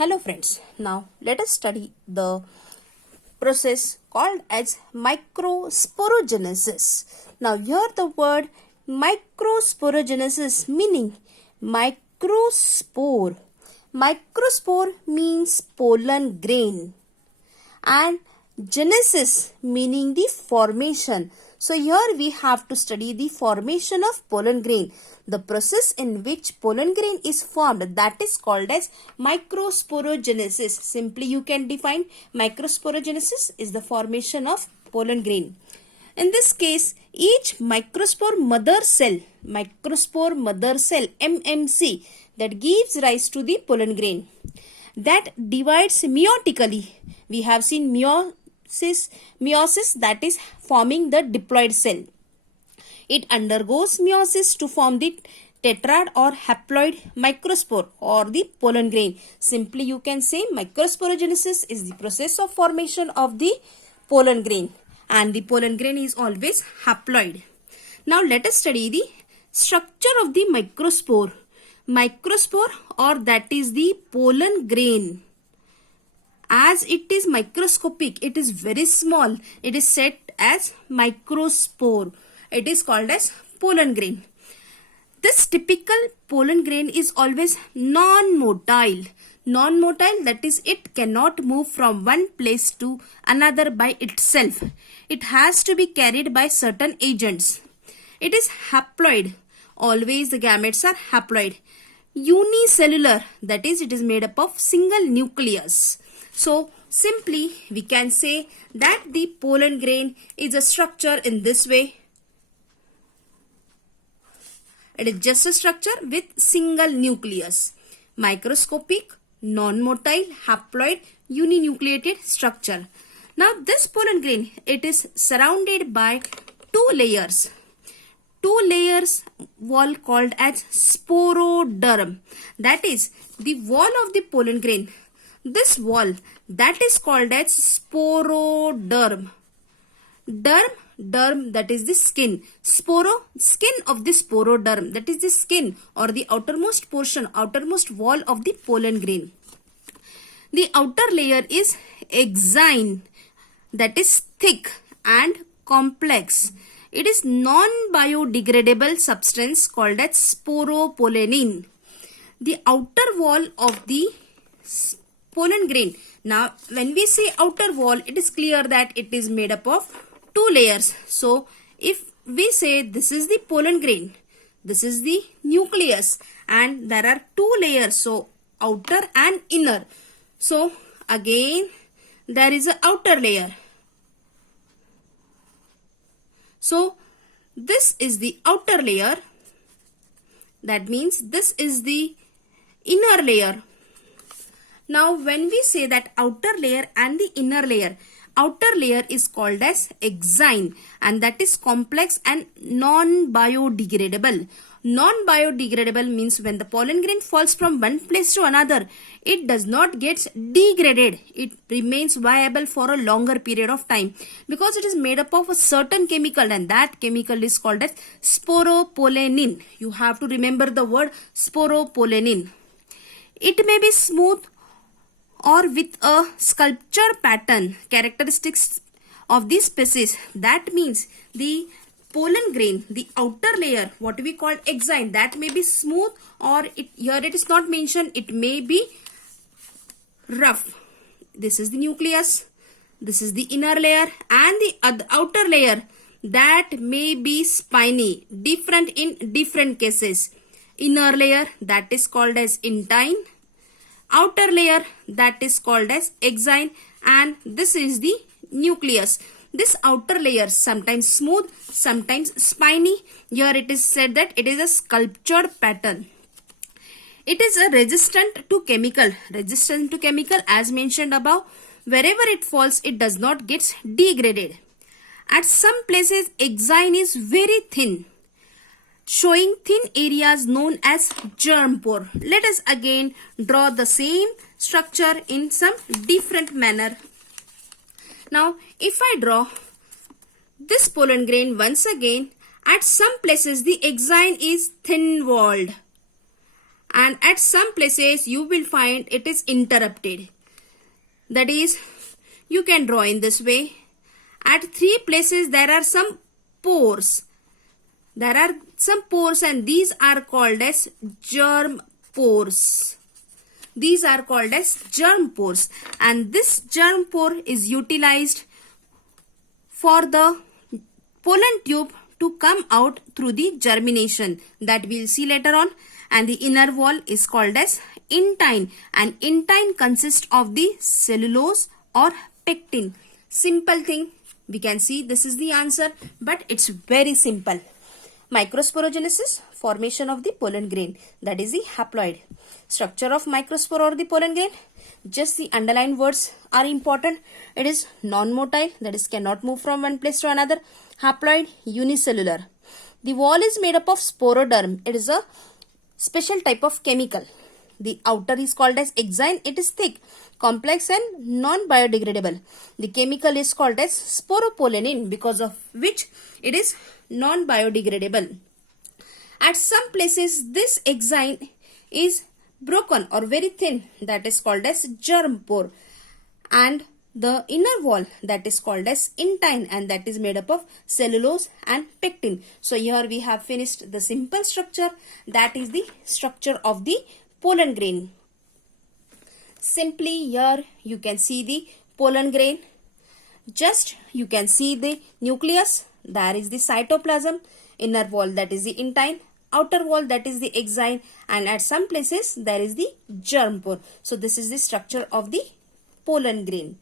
Hello friends, now let us study the process called as microsporogenesis. Now here the word microsporogenesis meaning microspore. Microspore means pollen grain and genesis meaning the formation. So here we have to study the formation of pollen grain. The process in which pollen grain is formed, that is called as microsporogenesis. Simply you can define microsporogenesis is the formation of pollen grain. In this case, each microspore mother cell MMC, that gives rise to the pollen grain, that divides meiotically. We have seen meiosis, that is forming the diploid cell. It undergoes meiosis to form the tetrad or haploid microspore or the pollen grain. Simply you can say microsporogenesis is the process of formation of the pollen grain, and the pollen grain is always haploid. Now let us study the structure of the microspore. Microspore, or that is the pollen grain, as it is microscopic, it is very small, it is said as microspore. It is called as pollen grain. This typical pollen grain is always non-motile. Non-motile, that is, it cannot move from one place to another by itself. It has to be carried by certain agents. It is haploid. Always the gametes are haploid. Unicellular, that is, it is made up of single nucleus. So simply we can say that the pollen grain is a structure in this way. It is just a structure with single nucleus. Microscopic, non-motile, haploid, uninucleated structure. Now this pollen grain, it is surrounded by two layers. Two layers wall called as sporoderm. That is the wall of the pollen grain. This wall, that is called as sporoderm. Derm, that is the skin. Sporo, skin of the sporoderm, that is the skin or the outermost portion, outermost wall of the pollen grain. The outer layer is exine, that is thick and complex. It is non-biodegradable substance called as sporopollenin. The outer wall of the pollen grain. Now when we say outer wall, it is clear that it is made up of two layers. So if we say this is the pollen grain, this is the nucleus, and there are two layers, so outer and inner. So again there is an outer layer. So this is the outer layer. That means this is the inner layer. Now when we say that outer layer and the inner layer, outer layer is called as exine, and that is complex and non-biodegradable. Non-biodegradable means when the pollen grain falls from one place to another, it does not get degraded. It remains viable for a longer period of time because it is made up of a certain chemical, and that chemical is called as sporopollenin. You have to remember the word sporopollenin. It may be smooth or with a sculpture pattern. Characteristics of this species, that means the pollen grain, the outer layer, what we call exine, that may be smooth, or here it is not mentioned, it may be rough. This is the nucleus, this is the inner layer, and the outer layer, that may be spiny, different in different cases. Inner layer, that is called as intine. Outer layer, that is called as exine, and this is the nucleus. This outer layer sometimes smooth, sometimes spiny. Here it is said that it is a sculptured pattern. It is a resistant to chemical. Resistant to chemical, as mentioned above, wherever it falls, it does not get degraded. At some places, exine is very thin, showing thin areas known as germ pore. Let us again draw the same structure in some different manner. Now if I draw this pollen grain once again, at some places the exine is thin walled, and at some places you will find it is interrupted. That is, you can draw in this way. At 3 places there are some pores. There are some pores and these are called as germ pores. These are called as germ pores, and this germ pore is utilized for the pollen tube to come out through the germination that we'll see later on. And the inner wall is called as intine, and intine consists of the cellulose or pectin. Simple thing, we can see this is the answer, but it's very simple. Microsporogenesis, formation of the pollen grain, that is the haploid. Structure of microspore or the pollen grain, just the underlined words are important. It is non-motile, that is cannot move from one place to another. Haploid, unicellular. The wall is made up of sporoderm. It is a special type of chemical. The outer is called as exine. It is thick, complex and non-biodegradable. The chemical is called as sporopollenin, because of which it is non-biodegradable. At some places this exine is broken or very thin, that is called as germ pore, and the inner wall that is called as intine, and that is made up of cellulose and pectin. So here we have finished the simple structure, that is the structure of the pollen grain. Simply here you can see the pollen grain. Just you can see the nucleus, there is the cytoplasm, inner wall that is the intine, outer wall that is the exine, and at some places there is the germ pore. So this is the structure of the pollen grain.